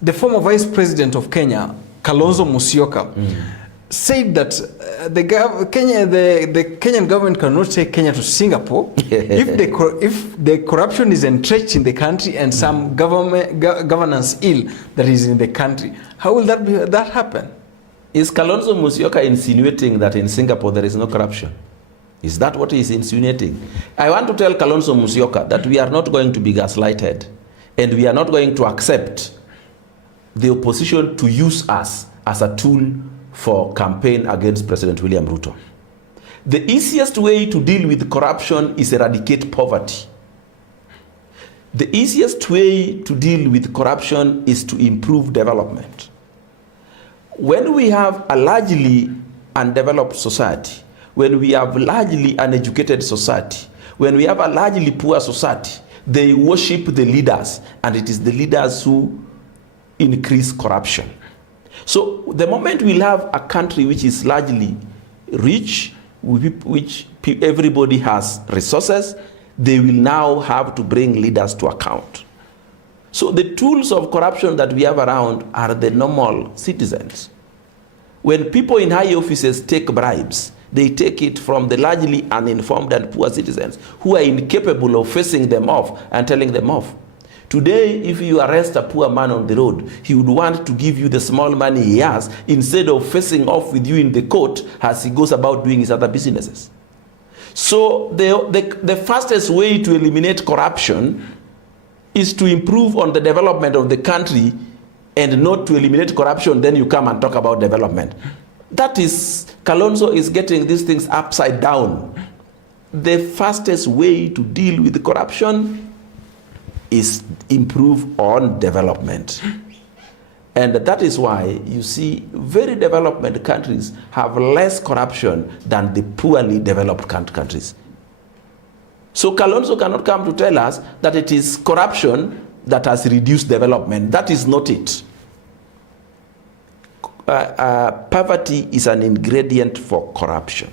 The former Vice President of Kenya, Kalonzo Musyoka, said that the Kenyan government cannot take Kenya to Singapore if the corruption is entrenched in the country and some governance ill that is in the country. How will that happen? Is Kalonzo Musyoka insinuating that in Singapore there is no corruption? Is that what he is insinuating? I want to tell Kalonzo Musyoka that we are not going to be gaslighted, and we are not going to accept the opposition to use us as a tool for campaign against President William Ruto. The easiest way to deal with corruption is eradicate poverty. The easiest way to deal with corruption is to improve development. When we have a largely undeveloped society, when we have largely uneducated society, when we have a largely poor society, they worship the leaders, and it is the leaders who increase corruption. So the moment we'll have a country which is largely rich, which everybody has resources, they will now have to bring leaders to account. So the tools of corruption that we have around are the normal citizens. When people in high offices take bribes, they take it from the largely uninformed and poor citizens who are incapable of facing them off and telling them off. Today, if you arrest a poor man on the road, he would want to give you the small money he has instead of facing off with you in the court as he goes about doing his other businesses. So the fastest way to eliminate corruption is to improve on the development of the country, and not to eliminate corruption, then you come and talk about development. That is, Kalonzo is getting these things upside down. The fastest way to deal with corruption is improve on development. And that is why you see very developed countries have less corruption than the poorly developed countries. So Kalonzo cannot come to tell us that it is corruption that has reduced development. That is not it. Poverty is an ingredient for corruption.